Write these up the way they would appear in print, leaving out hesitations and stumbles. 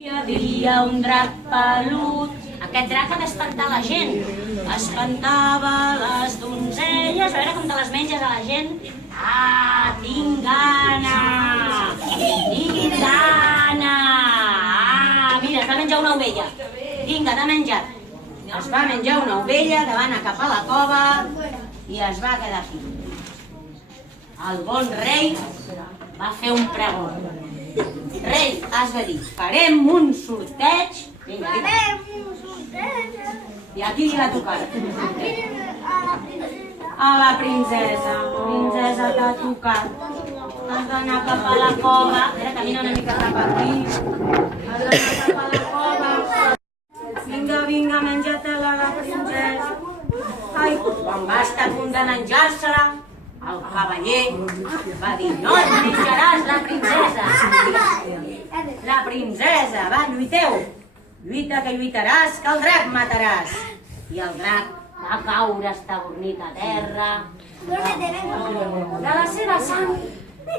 Hi havia un drac pelut. Aquest drac ha d'espantar la gent. Espantava les donzelles. A veure com te les menges a la gent. Ah, tinc gana! Tinc gana! Ah, mira, es va menjar una ovella. Vinga, t'ha menjat. Es va menjar una ovella que va anar cap a la cova i es va quedar aquí. El bon rei va fer un pregó. Rei, has de dir, farem un sorteig. Vinga, vinga. Farem un sorteig. I a qui li va tocar? A la princesa. A la princesa. Princesa t'ha tocat. Has d'anar cap a la cova. Espera, camina una mica cap aquí. Has d'anar cap a la cova. Vinga, vinga, menja-te-la, la princesa. Ai, quan va estar a punt de menjar-se-la, el cavaller va dir: no et menjaràs la princesa. La princesa, va, lluiteu. Lluita que lluitaràs, que el drac mataràs. I el drac va caure estabornit a terra. De la seva sang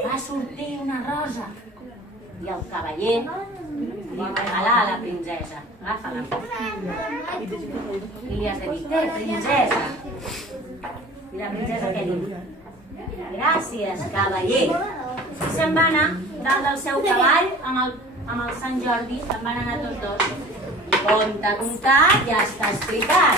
va sortir una rosa. I el cavaller li regalà a la princesa. Agafa-la. I li has de dir: té, princesa. I la princesa què diu? Gràcies, cavaller. I se'n va anar dalt del seu cavall amb el Sant Jordi. Se'n van anar tots dos. I conte contat, ja està explicat.